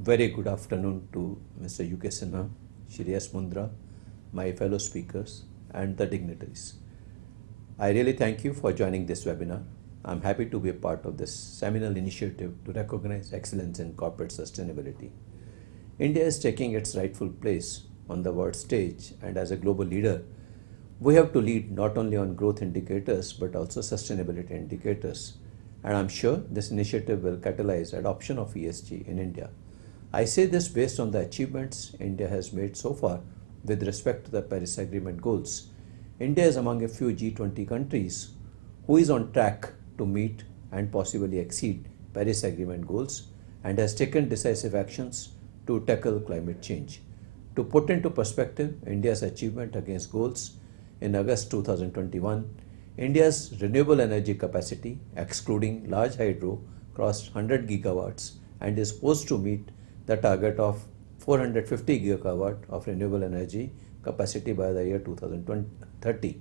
Very good afternoon to Mr. UK Sinha, Shri S. Mundra, my fellow speakers, and the dignitaries. I really thank you for joining this webinar. I'm happy to be a part of this seminal initiative to recognize excellence in corporate sustainability. India is taking its rightful place on the world stage, and as a global leader, we have to lead not only on growth indicators but also sustainability indicators. And I'm sure this initiative will catalyze adoption of ESG in India. I say this based on the achievements India has made so far with respect to the Paris Agreement goals. India is among a few G20 countries who is on track to meet and possibly exceed Paris Agreement goals and has taken decisive actions to tackle climate change. To put into perspective India's achievement against goals, in August 2021, India's renewable energy capacity, excluding large hydro, crossed 100 gigawatts and is poised to meet the target of 450 gigawatt of renewable energy capacity by the year 2030.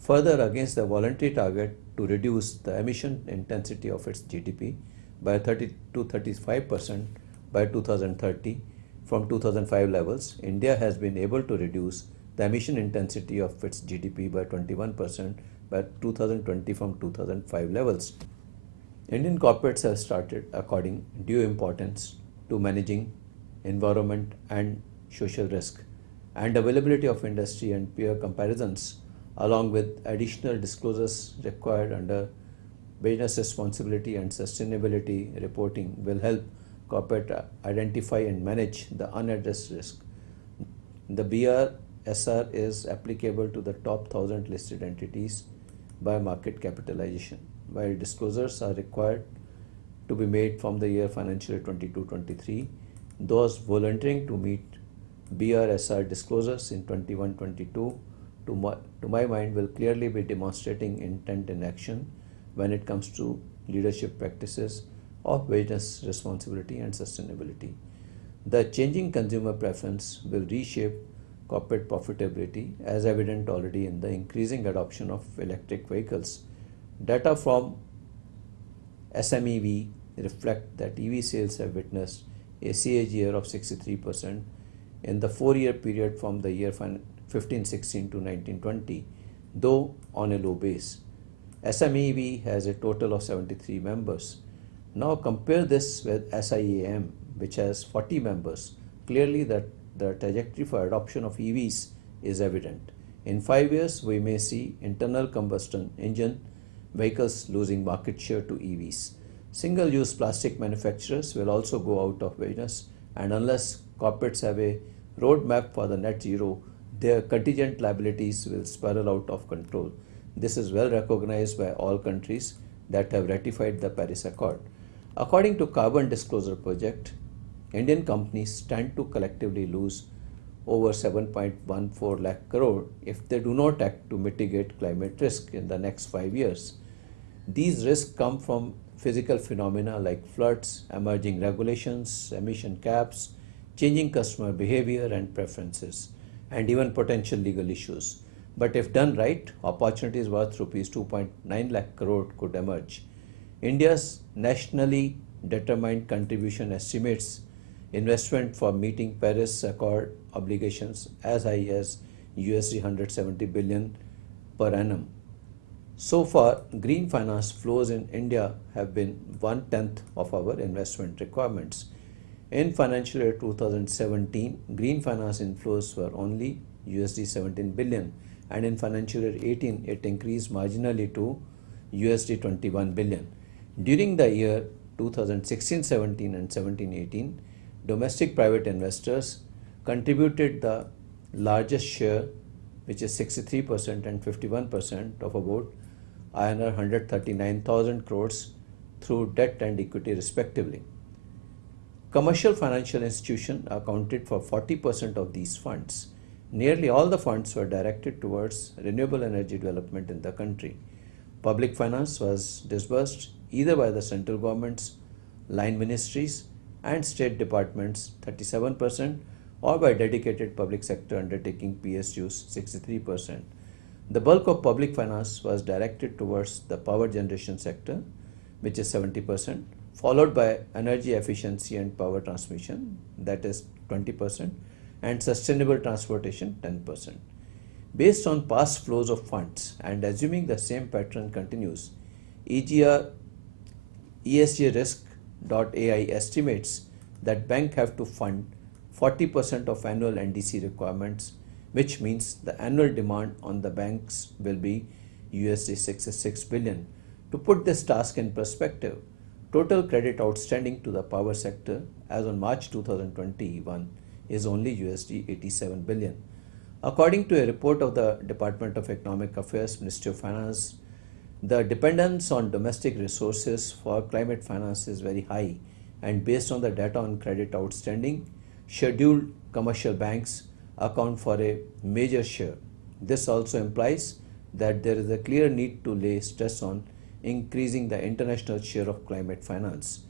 Further, against the voluntary target to reduce the emission intensity of its GDP by 30 to 35% by 2030 from 2005 levels, India has been able to reduce the emission intensity of its GDP by 21% by 2020 from 2005 levels. Indian corporates have started according due importance to managing environment and social risk and availability of industry and peer comparisons along with additional disclosures required under business responsibility and sustainability reporting will help corporate identify and manage the unaddressed risk. The BRSR is applicable to the top 1000 listed entities by market capitalization, while disclosures are required to be made from the year financial year 22-23. Those volunteering to meet BRSR disclosures in 21-22 to my mind will clearly be demonstrating intent in action when it comes to leadership practices of business responsibility and sustainability. The changing consumer preference will reshape corporate profitability as evident already in the increasing adoption of electric vehicles. Data from SMEV reflect that EV sales have witnessed a CAGR of 63% in the 4-year period from the year 15-16 to 19-20, though on a low base. SMEV has a total of 73 members. Now compare this with SIAM, which has 40 members. Clearly that the trajectory for adoption of EVs is evident. In 5 years, we may see internal combustion engine vehicles losing market share to EVs. Single-use plastic manufacturers will also go out of business, and unless corporates have a roadmap for the net zero, their contingent liabilities will spiral out of control. This is well recognized by all countries that have ratified the Paris Accord. According to Carbon Disclosure Project, Indian companies stand to collectively lose over 7.14 lakh crore if they do not act to mitigate climate risk in the next 5 years. These risks come from physical phenomena like floods, emerging regulations, emission caps, changing customer behavior and preferences, and even potential legal issues. But if done right, opportunities worth rupees 2.9 lakh crore could emerge. India's nationally determined contribution estimates investment for meeting Paris Accord obligations as high as USD 170 billion per annum. So far, green finance flows in India have been 1/10 of our investment requirements. In financial year 2017, green finance inflows were only USD 17 billion, and in financial year 18, it increased marginally to USD 21 billion. During the year 2016-17 and 17-18, domestic private investors contributed the largest share, which is 63% and 51% of about INR 139,000 crores through debt and equity respectively. Commercial financial institutions accounted for 40% of these funds. Nearly all the funds were directed towards renewable energy development in the country. Public finance was disbursed either by the central government's line ministries and state departments 37% or by dedicated public sector undertaking PSUs 63%. The bulk of public finance was directed towards the power generation sector, which is 70%, followed by energy efficiency and power transmission, that is 20%, and sustainable transportation, 10%. Based on past flows of funds and assuming the same pattern continues, EGR ESG Risk.ai estimates that banks have to fund 40% of annual NDC requirements, which means the annual demand on the banks will be USD 66 billion. To put this task in perspective, total credit outstanding to the power sector as on March 2021 is only USD 87 billion. According to a report of the Department of Economic Affairs, Ministry of Finance, the dependence on domestic resources for climate finance is very high, and based on the data on credit outstanding, scheduled commercial banks account for a major share. This also implies that there is a clear need to lay stress on increasing the international share of climate finance.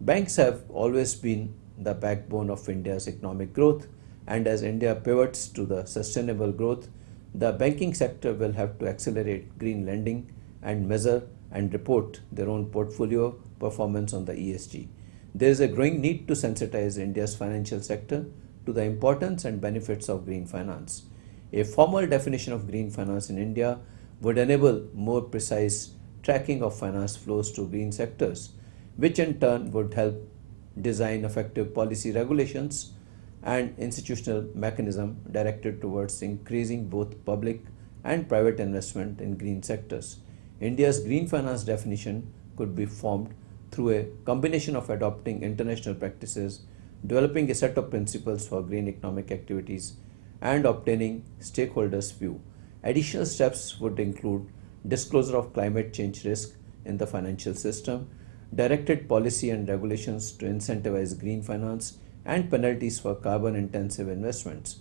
Banks have always been the backbone of India's economic growth, and as India pivots to the sustainable growth, the banking sector will have to accelerate green lending and measure and report their own portfolio performance on the ESG. There is a growing need to sensitize India's financial sector to the importance and benefits of green finance. A formal definition of green finance in India would enable more precise tracking of finance flows to green sectors, which in turn would help design effective policy regulations and institutional mechanism directed towards increasing both public and private investment in green sectors. India's green finance definition could be formed through a combination of adopting international practices, developing a set of principles for green economic activities, and obtaining stakeholders' view. Additional steps would include disclosure of climate change risk in the financial system, directed policy and regulations to incentivize green finance, and penalties for carbon intensive investments.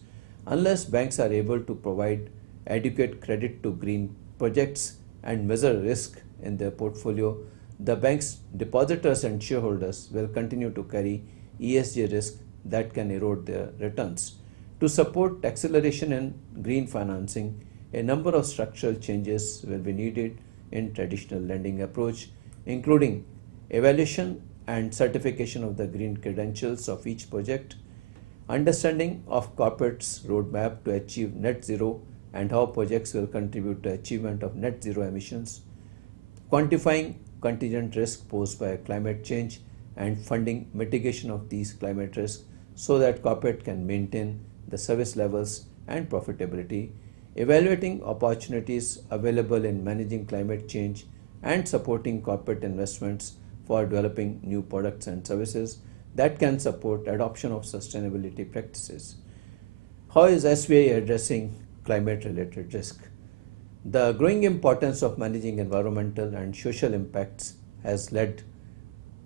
Unless banks are able to provide adequate credit to green projects and measure risk in their portfolio, the bank's depositors and shareholders will continue to carry ESG risk that can erode their returns. To support acceleration in green financing, a number of structural changes will be needed in traditional lending approach, including evaluation and certification of the green credentials of each project, understanding of corporates' roadmap to achieve net zero and how projects will contribute to achievement of net zero emissions, quantifying contingent risk posed by climate change and funding mitigation of these climate risks so that corporate can maintain the service levels and profitability, evaluating opportunities available in managing climate change and supporting corporate investments for developing new products and services that can support adoption of sustainability practices. How is SBI addressing climate related risk? The growing importance of managing environmental and social impacts has led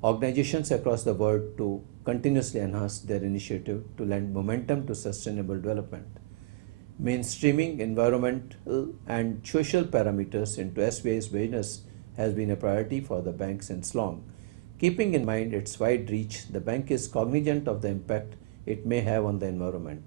organizations across the world to continuously enhance their initiative to lend momentum to sustainable development. Mainstreaming environmental and social parameters into SBI's business has been a priority for the bank since long. Keeping in mind its wide reach, the bank is cognizant of the impact it may have on the environment.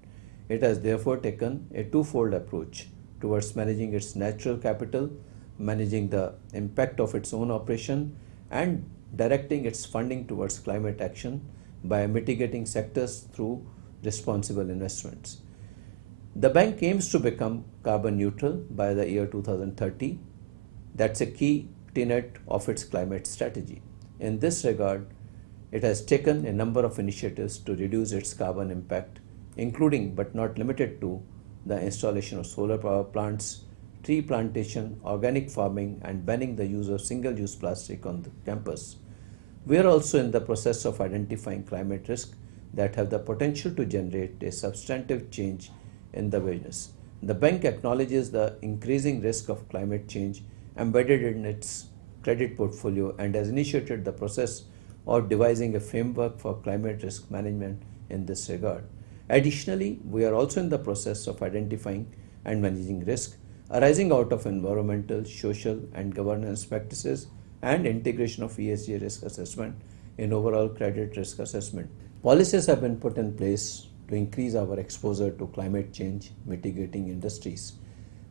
It has therefore taken a twofold approach towards managing its natural capital, managing the impact of its own operation, and directing its funding towards climate action by mitigating sectors through responsible investments. The bank aims to become carbon neutral by the year 2030. That's a key tenet of its climate strategy. In this regard, it has taken a number of initiatives to reduce its carbon impact, including but not limited to the installation of solar power plants, tree plantation, organic farming, and banning the use of single-use plastic on the campus. We are also in the process of identifying climate risks that have the potential to generate a substantive change in the business. The bank acknowledges the increasing risk of climate change embedded in its credit portfolio and has initiated the process of devising a framework for climate risk management in this regard. Additionally, we are also in the process of identifying and managing risk arising out of environmental, social, and governance practices and integration of ESG risk assessment in overall credit risk assessment. Policies have been put in place to increase our exposure to climate change mitigating industries,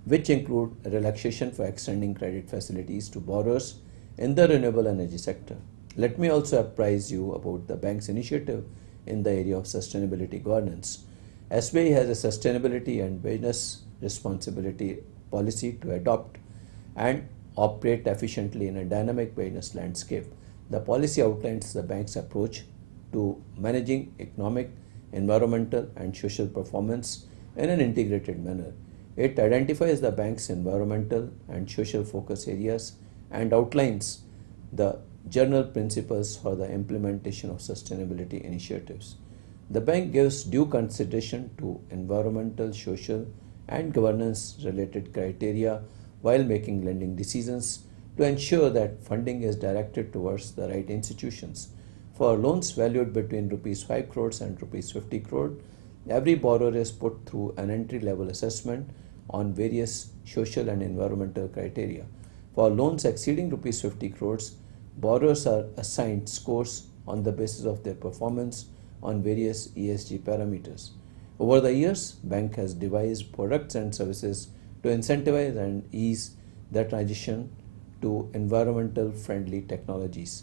which include relaxation for extending credit facilities to borrowers in the renewable energy sector. Let me also apprise you about the bank's initiative in the area of sustainability governance. SBI has a sustainability and business responsibility policy to adopt and operate efficiently in a dynamic business landscape. The policy outlines the bank's approach to managing economic, environmental, and social performance in an integrated manner. It identifies the bank's environmental and social focus areas and outlines the general principles for the implementation of sustainability initiatives. The bank gives due consideration to environmental, social, and governance related criteria while making lending decisions to ensure that funding is directed towards the right institutions. For loans valued between rupees 5 crores and rupees 50 crore, every borrower is put through an entry level assessment on various social and environmental criteria. For loans exceeding rupees 50 crores, borrowers are assigned scores on the basis of their performance on various ESG parameters. Over the years, bank has devised products and services to incentivize and ease the transition to environmental friendly technologies.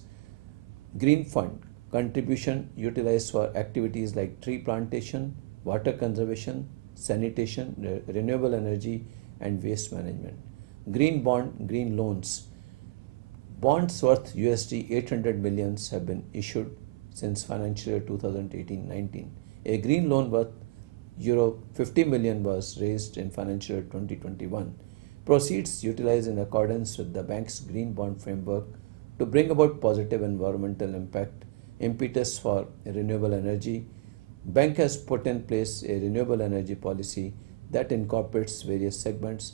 Green Fund contribution utilized for activities like tree plantation, water conservation, sanitation, renewable energy, and waste management. Green Bond, Green Loans. Bonds worth USD 800 millions have been issued since financial year 2018-19. A green loan worth Euro 50 million was raised in financial year 2021. Proceeds utilized in accordance with the bank's green bond framework to bring about positive environmental impact, impetus for renewable energy. Bank has put in place a renewable energy policy that incorporates various segments,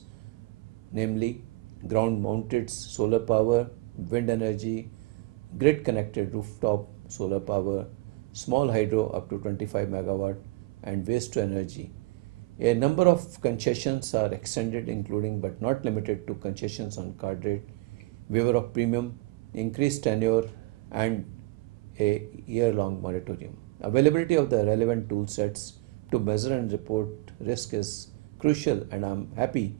namely ground mounted solar power, wind energy, grid connected rooftop solar power, small hydro up to 25 megawatt, and waste to energy. A number of concessions are extended, including but not limited to concessions on card rate, waiver of premium, increased tenure, and a year-long moratorium. Availability of the relevant tool sets to measure and report risk is crucial, and I'm happy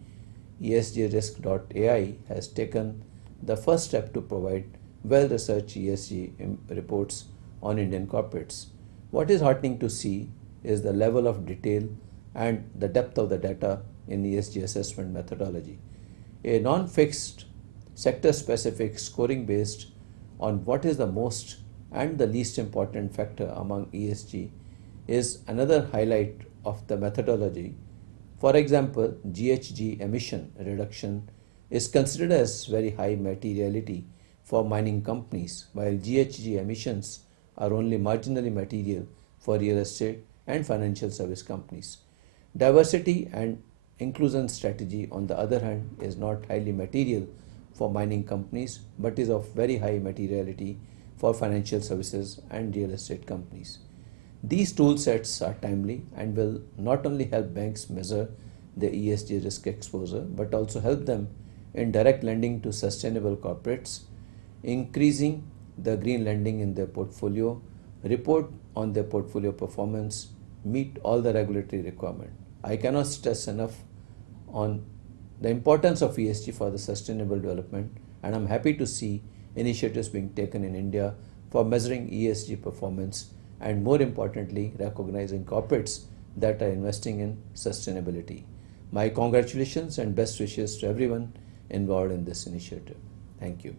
ESGrisk.ai has taken the first step to provide well-researched ESG reports on Indian corporates. What is heartening to see is the level of detail and the depth of the data in ESG assessment methodology. A non-fixed, sector-specific scoring based on what is the most and the least important factor among ESG is another highlight of the methodology. For example, GHG emission reduction is considered as very high materiality for mining companies, while GHG emissions are only marginally material for real estate and financial service companies. Diversity and inclusion strategy, on the other hand, is not highly material for mining companies but is of very high materiality for financial services and real estate companies. These tool sets are timely and will not only help banks measure the ESG risk exposure but also help them in direct lending to sustainable corporates, increasing the green lending in their portfolio, report on their portfolio performance, meet all the regulatory requirements. I cannot stress enough on the importance of ESG for the sustainable development, and I'm happy to see initiatives being taken in India for measuring ESG performance and, more importantly, recognizing corporates that are investing in sustainability. My congratulations and best wishes to everyone involved in this initiative. Thank you.